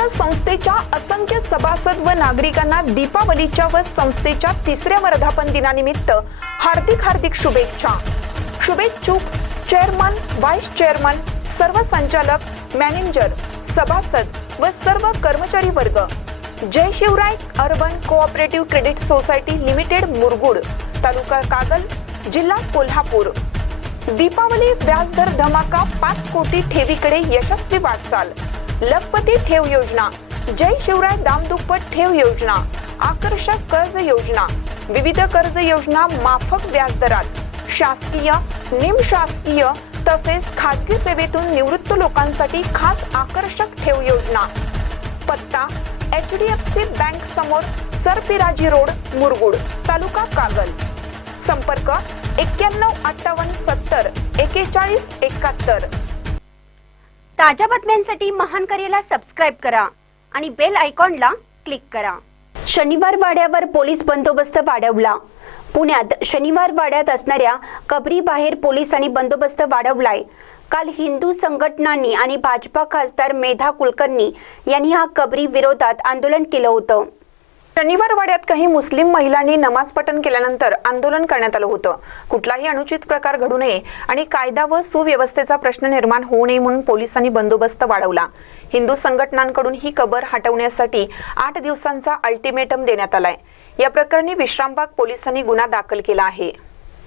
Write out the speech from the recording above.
आमच्या संस्थेच्या असंख्य सभासद व नागरिकांना दीपावलीच्या व संस्थेच्या तिसऱ्या वर्धापन दिनानिमित्त हार्दिक हार्दिक शुभेच्छा. शुभेच्छुक चेअरमन व्हाईस चेअरमन सर्व संचालक मॅनेजर सभासद व सर्व कर्मचारी वर्ग. Jai Shivrai urban cooperative credit society limited Murgud taluka Kagal जिल्हा कोल्हापूर. दीपावली व्याजदर धमाका पाच कोटी ठेवीकडे यशस्वी वाटचाल. लखपती ठेव योजना जय शिवराय दामदुप्पट ठेव योजना आकर्षक कर्ज योजना विविध कर्ज योजना माफक व्याजदरात शासकीय निमशासकीय तसेच खाजगी सेवेतून निवृत्त लोकांसाठी खास आकर्षक ठेव योजना. पत्ता H D F C bank समोर सरपिराजी रोड मुरगुड तालुका कागल. संपर्क एक्क्याण्णव अठ्ठावन्न सत्तर एकेचाळीस एकाहत्तर. ताज्या बातम्यांसाठी महान करेला सबस्क्राईब करा आणि बेल आयकॉनला क्लिक करा. शनिवार वाड्यावर पोलीस बंदोबस्त वाढवला. पुण्यात शनिवार वाड्यात असणाऱ्या कबरी बाहेर पोलिसांनी बंदोबस्त वाढवलाय. काल हिंदू संघटनांनी आणि भाजपा खासदार मेधा कुलकर्णी यांनी हा कबरी विरोधात आंदोलन केलं होतं. शनिवार वाड्यात काही मुस्लिम महिलांनी नमाज पठण केल्यानंतर आंदोलन करण्यात आलं होतं. कुठलाही अनुचित प्रकार घडू नये आणि कायदा व सुव्यवस्थेचा प्रश्न निर्माण होऊ नये म्हणून पोलिसांनी बंदोबस्त वाढवला. हिंदू संघटनांकडून ही कबर हटवण्यासाठी आठ दिवसांचा अल्टिमेटम देण्यात आलाय. या प्रकरणी विश्रामबाग पोलिसांनी गुन्हा दाखल केला आहे.